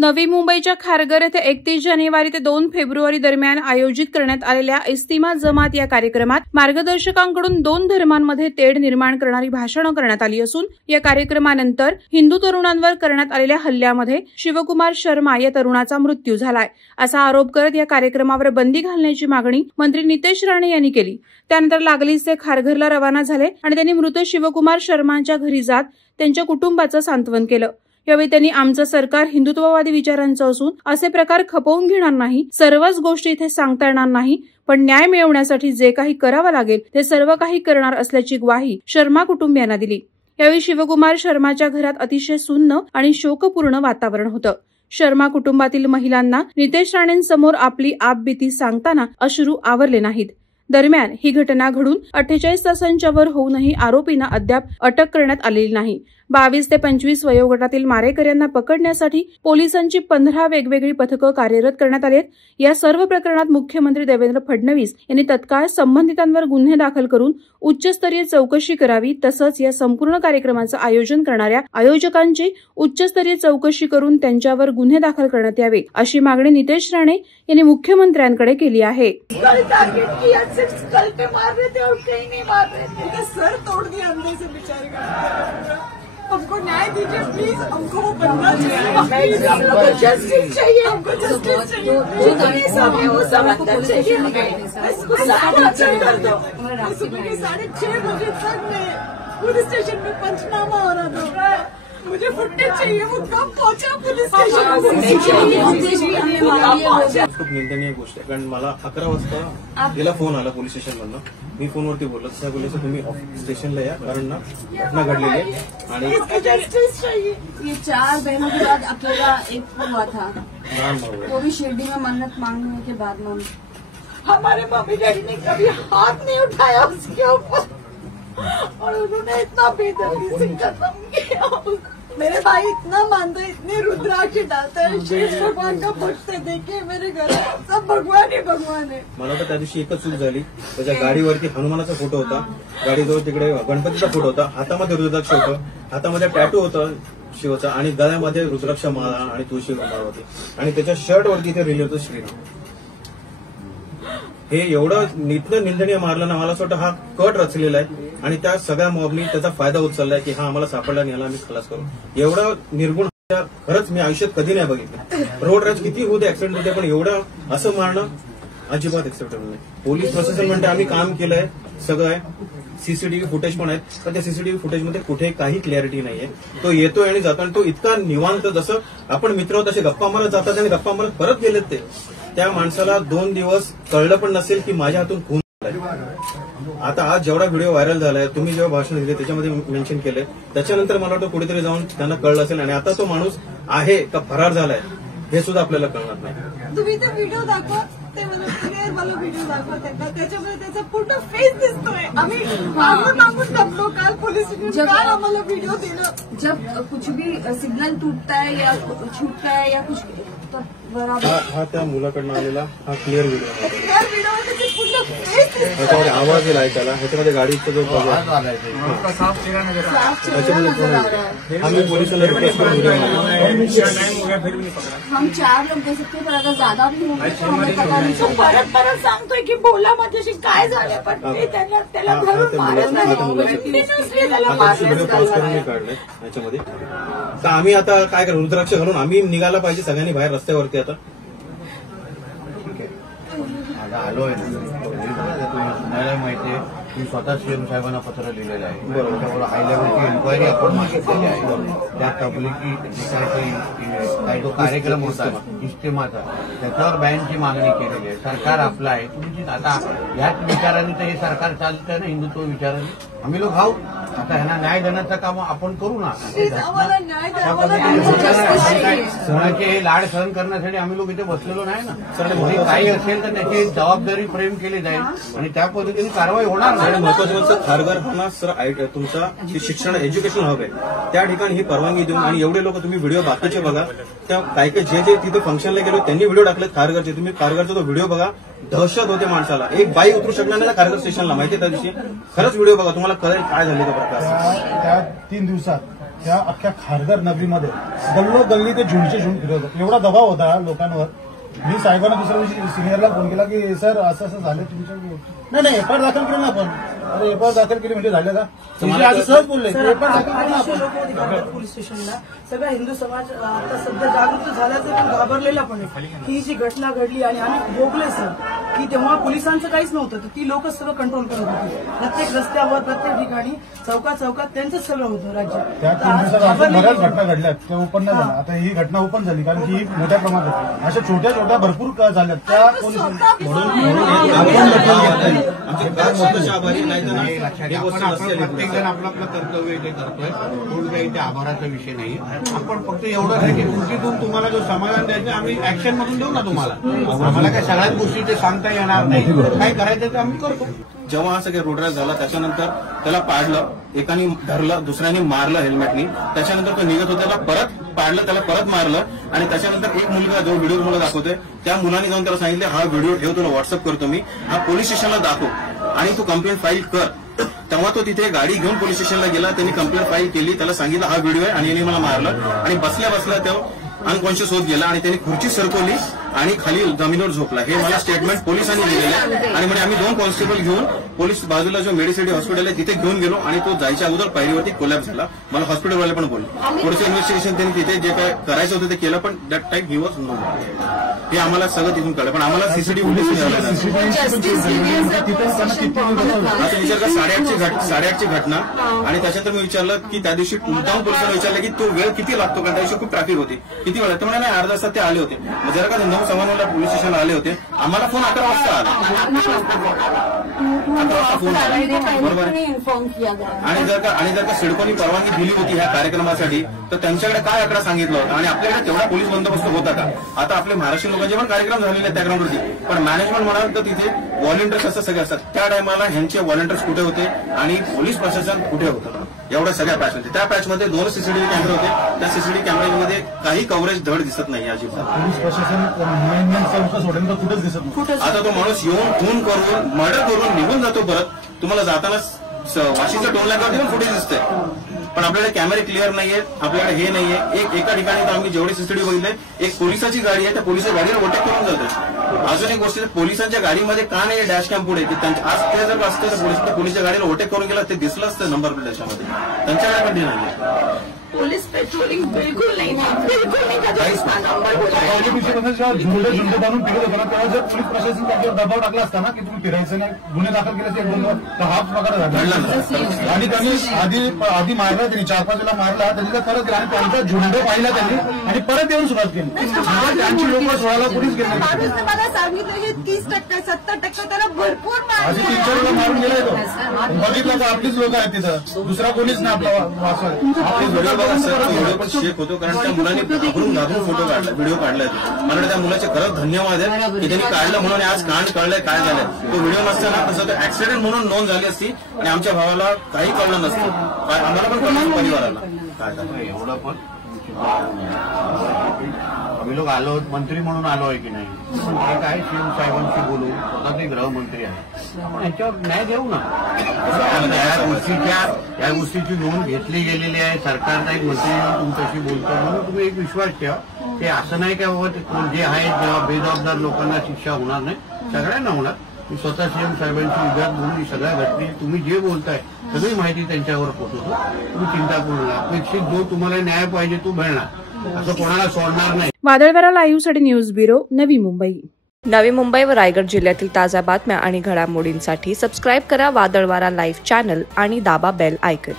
नवी मुंबईच्या खारघर येथे 31 जानेवारी ते 2 फेब्रुवारी दरम्यान आयोजित करण्यात आलेल्या इस्तिमा जमात या कार्यक्रमात मार्गदर्शकांकडून 2 धर्मांमध्ये तेढ निर्माण करणारी भाषणे करण्यात आली असून या कार्यक्रमानंतर हिंदू तरुणांवर करण्यात आलेल्या हल्ल्यामध्ये शिवकुमार शर्मा या तरुणाचा मृत्यू झालाय असा आरोप करत या कार्यक्रमावर बंदी घालण्याची मागणी मंत्री नितेश राणे यांनी केली। त्यानंतर लागलीच ते खारघरला रवाना झाले आणि त्यांनी मृत शिवकुमार शर्मांच्या घरी जात त्यांच्या कुटुंबाचं सांत्वन केलं। यावेळी त्यांनी आमचं सरकार हिंदुत्ववादी विचारांचं असून असे प्रकार खपवून घेणार नाही, सर्वच गोष्टी इथे सांगता येणार नाही, पण न्याय मिळवण्यासाठी जे काही करावं लागेल ते सर्व काही करणार असल्याची ग्वाही शर्मा कुटुंबियांना दिली। यावेळी शिवकुमार शर्माच्या घरात अतिशय सुन्न आणि शोकपूर्ण वातावरण होतं। शर्मा कुटुंबातील महिलांना नितेश राणेंसमोर आपली आपबीती सांगताना अश्रू आवरले नाहीत। दरम्यान ही घटना घडून 48 तासांच्या वर होऊनही आरोपींना अद्याप अटक करण्यात आलेली नाही। 22 ते 25 वयोगटातील मारेकऱ्यांना पकडण्यासाठी पोलिसांची 15 वेगवेगळी पथकं कार्यरत करण्यात आली आहेत। या सर्व प्रकरणात मुख्यमंत्री देवेंद्र फडणवीस यांनी तत्काळ संबंधितांवर गुन्हे दाखल करून उच्चस्तरीय चौकशी करावी, तसंच या संपूर्ण कार्यक्रमाचं आयोजन करणाऱ्या आयोजकांची उच्चस्तरीय चौकशी करून त्यांच्यावर गुन्हे दाखल करण्यात यावे अशी मागणी नितेश राणे यांनी मुख्यमंत्र्यांकडे केली आहे। हमको न्याय दीजिए प्लीज, हमको वो बंदा चाहिए, हमको जस्टिस चाहिए, हमको जस्टिस चाहिए, जितने सब है वो सब अंदर चाहिए हमें। इसको साढ़े कर दो, सुबह के 6:30 बजे तक मैं पुलिस स्टेशन में पंचनामा हो रहा था, मुझे फुटेज चाहिए, वो कब पहुंचा पुलिस स्टेशन। खूप निंदनीय गोष्ट आहे, कारण मला 11 वाजता गेला फोन आला पोलीस स्टेशनमधनं। मी फोनवरती बोललो, साहेब बोलले तुम्ही स्टेशनला या, कारण ना घटना घडलेली आहे आणि ये 4 बहनों के बाद अकेला एक हुआ था, वो भी शिरडी में मन्नत मांगने के बाद। हमारे मम्मी डैडी ने कभी हाथ नहीं उठाया उसके ऊपर और उन्होंने इतना बेदर्दी से खत्म किया। मेरे भाई इतना मानता है, इतने रुद्राक्ष डालता है, शेष भगवान का भक्त देखे मेरे घर सब भगवान ही भगवान है। मला तर त्या दिवशी एकच चूक झाली, त्याच्या गाडीवरती हनुमानाचा फोटो होता, गाडीजवळ तिकडे गणपतीचा फोटो होता, हातामध्ये रुद्राक्ष होतं, हातामध्ये टॅटू होता शिवचा आणि गळ्यामध्ये रुद्राक्ष माळा आणि तुळशी माळा होती आणि त्याच्या शर्टवरती इथे लिहिलं होतं श्रीराम। हे एवढं निंदनीय मारलं ना, मला असं वाटतं हा कट रचलेला आहे आणि त्या सगळ्या मॉबनी त्याचा फायदा उचललाय की हा आम्हाला सापडला आणि याला आम्ही खलास करू। एवढं निर्गुण खरंच मी आयुष्यात कधी नाही बघितलं। रोड रॅच किती होते, ऍक्सिडेंट होते, पण एवढं असं मारणं अजिबात एक्सेप्टेबल नाही। पोलीस प्रशासन म्हणते आम्ही काम केलंय, सगळं आहे, सीसीटीव्ही फुटेज पण आहेत, पण त्या सीसीटीव्ही फुटेजमध्ये कुठे काही क्लॅरिटी नाहीये। तो येतोय आणि जातो आणि तो इतका निवांत, जसं आपण मित्र होत असे गप्पा मारत जातात आणि गप्पा मारत परत गेलेत ते। त्या माणसाला 2 दिवस कळलं पण नसेल की माझ्या हातून खून झालाय। आता आज जेवढा व्हिडिओ व्हायरल झालाय, तुम्ही जेव्हा भाषण दिले त्याच्यामध्ये मेन्शन केलंय, त्याच्यानंतर मला वाटतं कुठेतरी जाऊन त्यांना कळलं असेल आणि आता तो माणूस आहे का फरार झालाय हे सुद्धा आपल्याला कळणार नाही। तुम्ही ते व्हिडिओ दाखवा, ते मला व्हिडिओ दाखवा त्यांना, त्याच्यामध्ये त्याचा पूर्ण फेस दिसतोय। आम्ही मागून टपलो काल पोलीस स्टेशन, काल आम्हाला व्हिडिओ दिलं। जब कुछ भी सिग्नल टूटता है या छूटता है या कुछ हा त्या मुलाकडनं आलेला हा क्लिअर व्हिडिओ आहे, पूर्ण फेस दिसतोय, ह्याच्यामध्ये आवाज येईल ऐकायला, ह्याच्यामध्ये गाडीचा जो आम्ही पोलिसांना रिक्वेस्ट करून व्हिडिओ हम 4 लोग दे सकते, पर अगर ज्यादा भी होंगे तो हमें पता नहीं। तो परत सांगतोय की बोला माझ्याशी काय झालं, पण मी त्याला धरून मारत नाही, काढलंय ह्याच्यामध्ये। तर आम्ही आता काय करू, रुद्राक्ष घालून आम्ही निघायला पाहिजे सगळ्यांनी बाहेर रस्त्यावरती आता। आलोय ना, माहितीये मी स्वतः सीएम साहेबांना पत्र लिहिलेलं आहे, बरोबर हाय लेवलची इन्क्वायरी आपण मागितलेली आहे। त्या तबलिगी काही जो कार्यक्रम होता इस्तेमाचा, त्याच्यावर बॅनची मागणी केलेली आहे। सरकार आपलं आहे, तुमची आता याच विचाराने तर हे सरकार चालतंय ना, हिंदुत्व विचाराने। आम्ही लोक हाऊ, आता ह्यांना न्याय देण्याचं काम आपण करू ना। सणाचे हे लाड सहन करण्यासाठी आम्ही लोक इथे बसलेलो नाही ना। काही असेल तर त्याची जबाबदारी प्रेम केली जाईल आणि त्या पद्धतीने कारवाई होणार नाही। महत्वाचं खारघर हा सर तुमचा शिक्षण एज्युकेशन हब आहे, त्या ठिकाणी ही परवानगी देऊन आणि एवढे लोक तुम्ही व्हिडिओ बाकीचे बघा, त्या काही जे तिथे फंक्शनला गेलो त्यांनी व्हिडिओ टाकले खारघरचे, तुम्ही खारघरचा तो व्हिडिओ बघा, दहशत होते माणसाला। एक बाई उतरू शकणार नाही खारघर स्टेशनला, माहितीये त्या दिवशी। खरंच व्हिडिओ बघा, तुम्हाला कळेल काय झाले तो प्रकार। त्या 3 दिवसात त्या अख्ख्या खारघर नगरीमध्ये गल्लोगल्ली ते झुंडचे झुंड फिरत होते. एवढा दबाव होता लोकांवर. मी साहेबांना दुसऱ्या दिवशी सिनियरला फोन केला की सर असं असं झालं तुमच्या. नाही एफआयआर दाखल केली ना आपण. अरे एफआयआर दाखल केली म्हणजे झालं का? आज सहज बोलले एफआयआर दाखल केली ना आपण. पोलीस स्टेशनला सगळा हिंदू समाज आता सध्या जागृत झाल्याचं पण घाबरलेला पण आहे. ही जी घटना घडली आणि आम्ही भोगले सर की तेव्हा पोलिसांचं काहीच नव्हतं, तर ती लोक सगळं कंट्रोल करत होती. प्रत्येक रस्त्यावर प्रत्येक ठिकाणी चौकात त्यांचंच सगळं होतं राज्यात. त्या 3 दिवसात बऱ्याच घटना घडल्यात त्या ओपन नाही झाल्या. आता ही घटना ओपन झाली कारण की ही मोठ्या प्रमाणात होती. अशा छोट्या छोट्या भरपूर झाल्यात त्या पोलिस प्रत्येक जण आपलं आपलं कर्तव्य इथे करतोय. कोण काही इथे आभाराचा विषय नाही. आपण फक्त एवढं आहे की कृतीतून तुम्हाला जो समाधान द्यायचं आम्ही ऍक्शन मधून देऊ ना तुम्हाला. आम्हाला काय सगळ्याच गोष्टी ते सांगता येणार नाही. काय करायचं ते आम्ही करतो. जेव्हा हा सगळं रोड रॅश झाला त्याच्यानंतर त्याला पाडलं, एकाने धरलं, दुसऱ्याने मारलं हेल्मेटनी. त्याच्यानंतर तो निघत होता, त्याला परत पाडलं, त्याला परत मारलं. आणि त्याच्यानंतर एक मुलगा जो व्हिडिओ मला दाखवतोय त्या मुलाने जाऊन त्याला सांगितले हा व्हिडिओ ठेव, तुला व्हॉट्सअप करतो मी, हा पोलीस स्टेशनला दाखव आणि तू कंप्लेंट फाईल कर. तेव्हा तो तिथे गाडी घेऊन पोलीस स्टेशनला गेला. त्यांनी कंप्लेंट फाईल केली, त्याला सांगितलं हा व्हिडिओ आहे आणि याने मला मारलं. आणि बसल्या बसल्या तो अनकॉन्शियस होत गेला आणि त्यांनी खुर्ची सरकवली आणि खाली जमिनीवर झोपला. हे मला स्टेटमेंट पोलिसांनी दिलेलं आहे. आणि म्हणजे आम्ही 2 कॉन्स्टेबल घेऊन पोलीस बाजूला जो मेडिसिटी हॉस्पिटल आहे तिथे घेऊन गेलो आणि तो जायच्या अगोदर पायरीवरती कोलॅप्स झाला. मला हॉस्पिटलवाले पण बोलले पुढचं इन्व्हेस्टिगेशन त्यांनी तिथे जे काय करायचं होतं ते केलं, पण that time he was no. हे आम्हाला सगळं तिथून कळलं, पण आम्हाला सीसीटीव्ही आता विचार का 8:30ची घटना. आणि त्याच्यानंतर मी विचारलं की त्या दिवशी मुद्दाम पोलिसांना विचारलं की तो वेळ किती लागतो, कारण त्या दिवशी खूप ट्रॅफिक होती, किती वेळ. तर म्हणे नाही अर्धा तासात ते आले होते. जर का 9:15 पोलीस स्टेशनला आले होते, आम्हाला फोन 11 वाजता आला. 11 वाजता फोन आला, बरोबर. आणि जर का सिडकोनी परवानगी दिली होती ह्या कार्यक्रमासाठी तर त्यांच्याकडे काय 11 सांगितलं होतं आणि आपल्याकडे तेवढा पोलीस बंदोबस्त होता का? आता आपले महाराष्ट्रीय लोकांचे पण कार्यक्रम झालेले आहेत त्या ग्राउंडवरती, पण मॅनेजमेंट म्हणाल तर तिथे व्हॉलेंटियर्स असं सगळे असतात. त्या टायमाला ह्यांचे व्हॉलेंटियर्स कुठे होते आणि पोलीस प्रशासन कुठे होतं एवढ्या सगळ्या पॅच होते. त्या पॅचमध्ये 2 सीसीटीव्ही कॅमेरे होते. त्या सीसीटीव्ही कॅमेऱ्यामध्ये काही कव्हरेज धड दिसत नाही अजिबात. पोलीस प्रशासन सोडेल तर कुठेच दिसत नाही. आता तो माणूस येऊन खून करून मर्डर करून निघून जातो परत. तुम्हाला जाताना वाशीच्या टोल नाक्यावरती पण फुटेज दिसतंय, पण आपल्याकडे कॅमेरे क्लिअर नाहीये, आपल्याकडे हे नाहीये. एका ठिकाणी तर आम्ही जेवढे सीसीटीव्ही बघितले, एक पोलिसाची गाडी आहे, त्या पोलिसच्या गाडीला ओव्हरटेक करून जातो. अजून एक गोष्ट, पोलिसांच्या गाडीमध्ये का नाही डॅश कॅम पुढे, की आज ते जर असतं तर पोलिसच्या गाडीला ओव्हरटेक करून गेला ते दिसलं असतं नंबर प्लेट त्याच्यामध्ये. त्यांच्याकडे पण ते नाहीये. पुलिस पेट्रोलिंग बिल्कुल नहीं था, बिल्कुल नहीं था. जो इसका नंबर झुंडे बांधून फिरत होता तेव्हा जर पोलीस प्रशासन त्याच्यावर दबाव टाकला असता ना की तुम्ही फिरायचं नाही, गुन्हे दाखल केले ते 1-2 तर हा प्रकार झाला. आणि त्यांनी आधी मारला, त्यांनी 4-5 वेळा मारला, त्यांनी परत गेला आणि त्यांचा झुंड पाहिला त्यांनी आणि परत येऊन सुरुवात केली. त्यांची लोक सोडायला पोलीस गेले. मला सांगितलं हे 30%, 70% त्याला भरपूर आधी 3-4 वेळा मारून गेलाय तो. बघितलं तर आपलीच लोक आहेत तिथं, दुसरा कोणीच नाही आपला वाचवाय. व्हिडिओ पण शेक होतो कारण त्या मुलांनी घाबरून फोटो काढला, व्हिडिओ काढलाय. मला त्या मुलाचे खरंच धन्यवाद आहे की त्यांनी काढलं म्हणून आज कांड कळलंय काय झालंय. तो व्हिडिओ नसताना तसं तर ऍक्सिडेंट म्हणून नोंद झाली असती आणि आमच्या भावाला काही कळलं नसतं. आम्हाला पण कळलं परिवाराला काय झालं. एवढं पण आम्ही लोक आलो, मंत्री म्हणून आलो आहे की नाही, हे काय सीएम साहेबांशी बोलू, स्वतः ते गृहमंत्री आहे, आपण याच्यावर न्याय देऊ ना. या गोष्टीची नोंद घेतली गेलेली आहे. सरकारचा एक मंत्री तुमच्याशी बोलतो म्हणून तुम्ही एक विश्वास ठेवा. ते असं नाही का बाबा जे आहेत जेव्हा बेजबाबदार लोकांना शिक्षा होणार नाही, सगळ्यांना होणार. मी स्वतः सीएम साहेबांची विचार बोलून सगळ्या घटने तुम्ही जे बोलताय सगळी माहिती त्यांच्यावर पोहोचवतो. तुम्ही चिंता करू नका. अपेक्षित जो तुम्हाला न्याय पाहिजे तो मिळणार, असं कोणाला सोडणार नाही. वादळवारा लाईव्हसाठी न्यूज ब्युरो, नवी मुंबई. नवी मुंबई व रायगड जिल्ह्यातील ताज्या बातम्या आणि घडामोडींसाठी सबस्क्राईब करा वादळवारा लाईव्ह चॅनल आणि दाबा बेल आयकॉन.